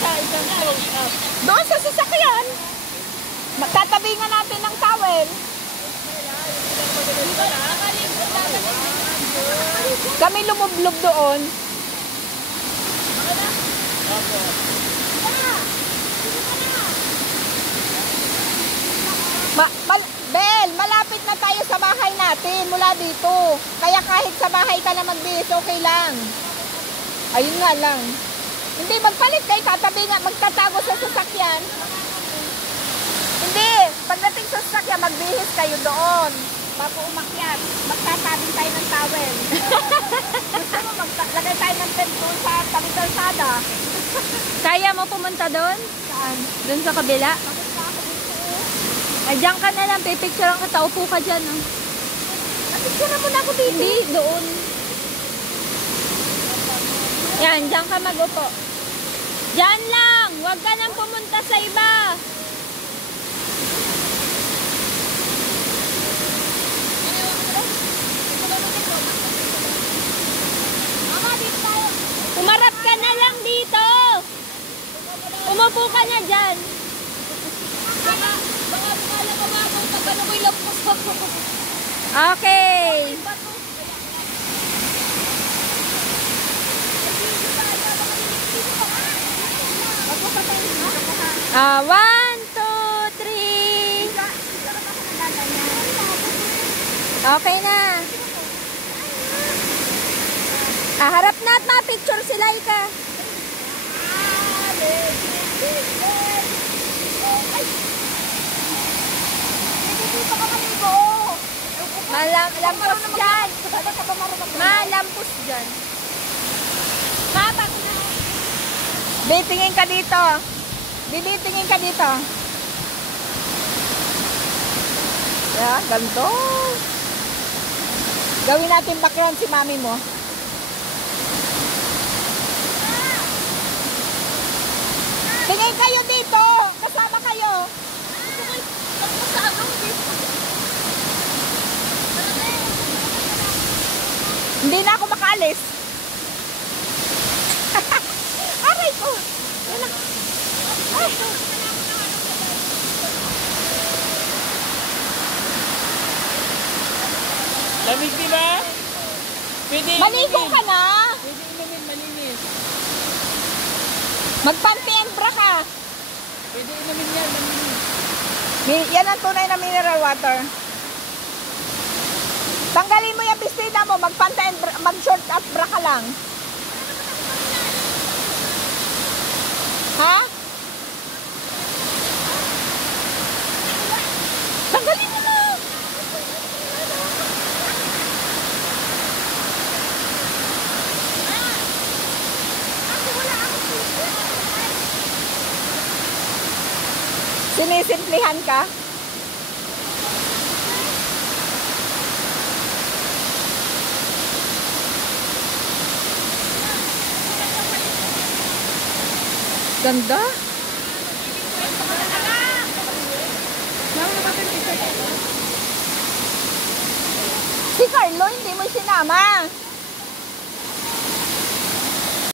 sa isang close up. Doon sa sasakyan. Tatabingan natin ng towel. Kami lumublob doon. Bel, malapit na tayo sa bahay natin mula dito. Kaya kahit sa bahay ka na magbihis, okay lang. Ayun nga lang. Hindi, magpalit kayo, magtatago sa sasakyan. Hindi, pagdating sa sasakyan, magbihis kayo doon. Bago umakyat, magtatabing tayo ng towel. Gusto mo, maglagay tayo ng tent doon sa tabi kalsada. Kaya mo pumunta doon? Saan? Doon sa kabila? Ay, diyan ka na lang, pipicturean ka, taupo ka dyan. Oh. Napicturean mo na ako dito. Hindi, doon. Yan, diyan ka mag-upo. Diyan lang, huwag ka nang pumunta sa iba. Umarap ka na lang dito. Umupo ka na dyan. Baka bukala ka mabang pagkano ko'y lampos ako. Okay. One, two, three. Okay na. Harap na at ma-picture sila, Ika. Malampos dyan. Malampos dyan. Mapak na. Bitingin ka dito. Bibitingin ka dito. Yeah, ganito. Gawin natin background si mami mo. Tingin kayo dito. Kasama kayo. Hindi na ako makaalis. Aray ko. Ay. Lamig di ba? Pwede Maligo ka na. Pwede inumin, malinis. Magpanty and bra ka. Pwede inumin yan, malinis. Yan ang tunay na mineral water. Tanggalin mo yung pistida mo, mag-panty and bra, mag-short at bra ka lang. Ha? Tanggalin mo na. Sinisimplihan ka? Ganda. Si Carlo, hindi mo sinama.